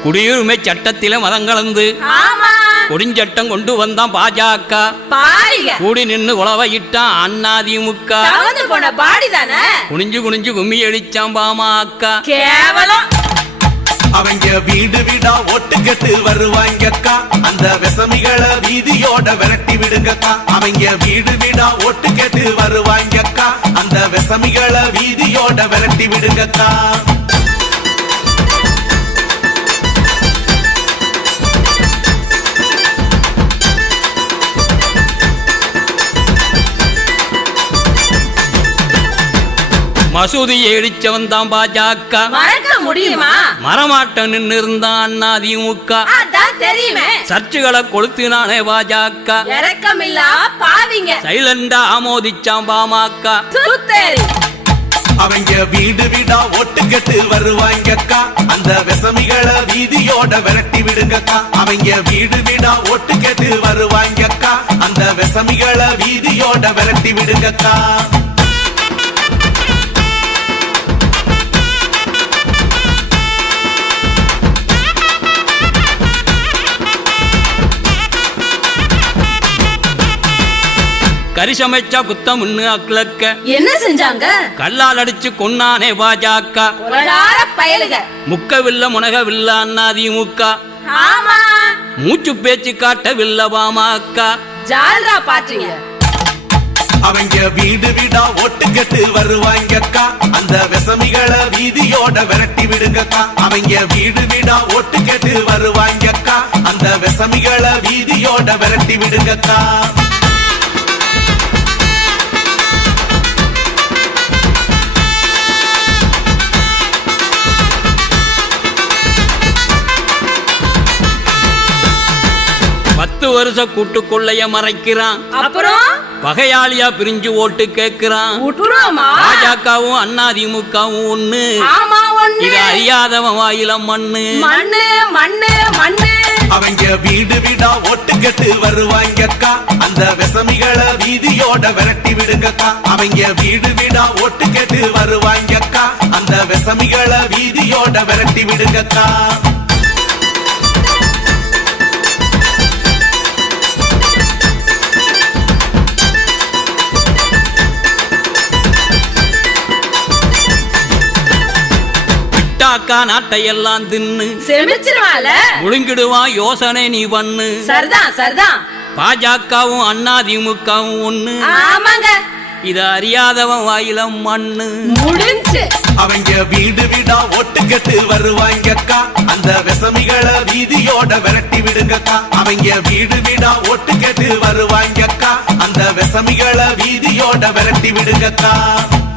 குடியுரிமை சட்டத்தில மதம் கலந்து கொடிஞ்சட்டம் கொண்டு வந்தான் பாஜக. கூடி நின்னு உழவையிட்டான் அண்ணாதிமுக. குனிஞ்சு குனிஞ்சு கும்மி அடிச்சான் பாமக. கேவலம். அவங்க வீடு வீடா ஓட்டு கட்டு வருவாங்கக்கா, அந்த விசமிகளை வீதியோட விரட்டி விடுங்கக்கா. அவங்க வீடு வீடா ஓட்டு கட்டு வருவாங்கக்கா, அந்த விசமிகளை வீதியோட விரட்டி விடுங்கக்கா. மசூதியை இடிச்சவன் தான் பாஜக. மறக்க முடியுமா? மரமாட்டம் நின்று இருந்தான் அதிமுக. தெரியுமே. சர்ச்சுகளை கொளுத்தினானே பாஜக. இறக்கமில்லா பாவிங்க. சைலண்டா ஆமோதிச்சான் பாமக. அவங்க வீடு வீடா ஓட்டு கட்டு வருவாங்கக்கா, அந்த விசமிகளை வீதியோட விரட்டி விடுங்கக்கா. அவங்க வீடு வீடா ஓட்டு கட்டு வருவாங்கக்கா, அந்த விசமிகளை வீதியோட விரட்டி விடுங்கக்கா. கரிசமைச்சா குத்தம் அக்லக்க. என்ன செஞ்சாங்க? கல்லால் அடிச்சு கொன்னானே பாஜக. முக்கவில்ல முனகவில்ல அண்ணாதிமுக. மூச்சு பேச்சு காட்டவில்ல பாமக. ஜால்ரா பாத்தீங்க. அவங்க வீடு வீடா ஓட்டு கட்டு வருவாங்கக்கா, அந்த விசமிகளை வீதியோட விரட்டி விடுங்கக்கா. அவங்க வீடு வீடா ஓட்டு கட்டு வருவாங்கக்கா, அந்த விசமிகளை வீதியோட விரட்டி விடுங்கக்கா. வருஷ கூட்டுக்குள்ளைய மறைக்கிறான். அப்புறம் பகையாளியா பிரிஞ்சு ஓட்டு கேட்கிறான். பாஜகவும் அண்ணாதிமுகவும் ஒண்ணு. இது அறியாதவன் வாயில மண்ணு மண்ணு மண்ணு மண்ணு. அவங்க வீடு வீடா ஓட்டு கட்டு வருவாங்கக்கா, அந்த விசமிகளை வீதியோட விரட்டி விடுங்கக்கா. அவங்க வீடு வீடா ஓட்டு கட்டு வருவாங்கக்கா, அந்த விசமிகளை வீதியோட விரட்டி விடுங்கக்கா. நாட்டையெல்லாம் தின்னு செமிச்சிருவால முழுங்கிடுவான். யோசனை நீ பண்ணு. சரிதான் சரிதான். பாஜகவும் அண்ணாதிமுகவும் ஒண்ணு. ஆமாங்க. இது அறியாதவன் வாயில மண்ணு முடிஞ்சு. அவங்க வீடு வீடா ஓட்டு கட்டு வருவாங்கக்கா, அந்த விசமிகளை வீதியோட விரட்டி விடுங்கக்கா. அவங்க வீடு வீடா ஓட்டு கட்டு வருவாங்கக்கா, அந்த விசமிகளை வீதியோட விரட்டி விடுங்கக்கா.